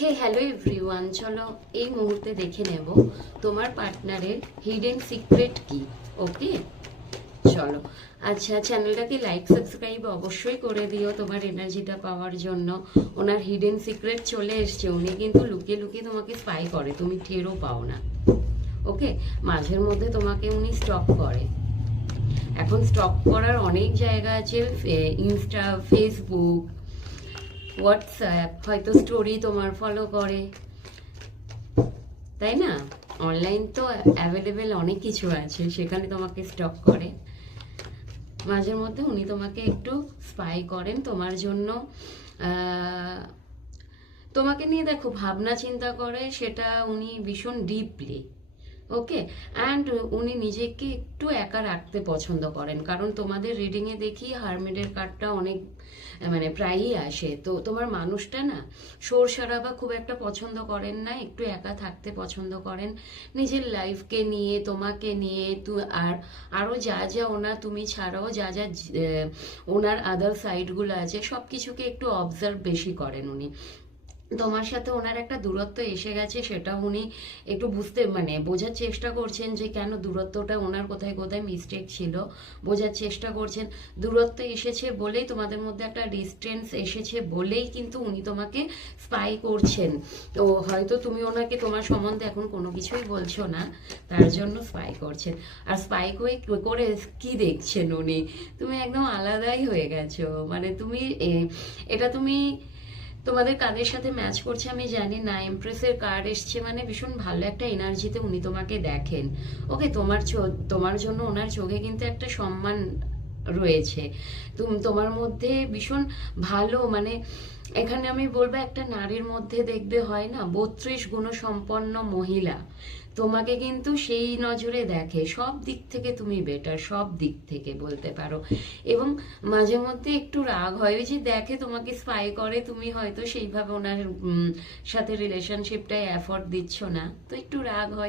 হে hello everyone, চলো এই মুহূর্তে দেখে নেব তোমার পার্টনারের হিডেন সিক্রেট কি। ওকে, চলো। আচ্ছা, চ্যানেলটাকে লাইক সাবস্ক্রাইব অবশ্যই করে দিও তোমার এনার্জিটা পাওয়ার জন্য। ওনার হিডেন সিক্রেট চলে এসছে, উনি কিন্তু লুকিয়ে লুকিয়ে তোমাকে স্পাই করে, তুমি টেরও পাও না। ওকে, মাঝের মধ্যে তোমাকে উনি স্টক করে। এখন স্টক করার অনেক জায়গা আছে, ইনস্টা, ফেসবুক, হোয়াটসঅ্যাপ, হয়তো স্টোরি তোমার ফলো করে, তাই না? অনলাইন তো অ্যাভেলেবেল অনেক কিছু আছে, সেখানে তোমাকে স্টক করে। মাঝের মধ্যে উনি তোমাকে একটু স্পাই করেন তোমার জন্য, তোমাকে নিয়ে দেখো ভাবনা চিন্তা করে, সেটা উনি ভীষণ ডিপলি। ওকে, অ্যান্ড উনি নিজেকে একটু একা রাখতে পছন্দ করেন, কারণ তোমাদের রিডিংয়ে দেখি হারমিটের কার্ডটা অনেক মানে প্রায়ই আসে। তো তোমার মানুষটা না শোর সারাবা খুব একটা পছন্দ করেন না, একটু একা থাকতে পছন্দ করেন, নিজের লাইফকে নিয়ে, তোমাকে নিয়ে। আর আরও যা যা ওনার, তুমি ছাড়াও যা যা ওনার আদার সাইডগুলো আছে, সব কিছুকে একটু অবজার্ভ বেশি করেন উনি। তোমার সাথে ওনার একটা দূরত্ব এসে গেছে, সেটা উনি একটু বুঝতে মানে বোঝার চেষ্টা করছেন যে কেন দূরত্বটা, ওনার কোথায় কোথায় মিস্টেক ছিল বোঝার চেষ্টা করছেন। দূরত্ব এসেছে বলেই, তোমাদের মধ্যে একটা ডিস্টেন্স এসেছে বলেই কিন্তু উনি তোমাকে স্পাই করছেন। তো হয়তো তুমি ওনাকে তোমার সম্বন্ধে এখন কোনো কিছুই বলছো না, তার জন্য স্পাই করছেন। আর স্পাই করে কি দেখছেন উনি, তুমি একদম আলাদাই হয়ে গেছো। মানে তুমি এটা তুমি তোমাদের কাদের সাথে ম্যাচ করছে আমি জানি না। এমপ্রেসের কার্ড এসছে, মানে ভীষণ ভালো একটা এনার্জিতে উনি তোমাকে দেখেন। ওকে, তোমার জন্য ওনার চোখে কিন্তু একটা সম্মান রয়েছে। তোমার মধ্যে ভীষণ ভালো, মানে এখানে আমি বলবো একটা নারীর মধ্যে দেখবে হয় না 32 গুণসম্পন্ন মহিলা, তোমাকে কিন্তু সেই নজরে দেখে। সব দিক থেকে তুমি বেটার, সব দিক থেকে বলতে পারো। এবং মাঝে মধ্যে একটু রাগ হয়, ওই যে দেখে তোমাকে স্পাই করে, তুমি হয়তো সেইভাবে ওনার সাথে রিলেশনশিপটাই এফোর্ট দিচ্ছ না, তো একটু রাগ হয়।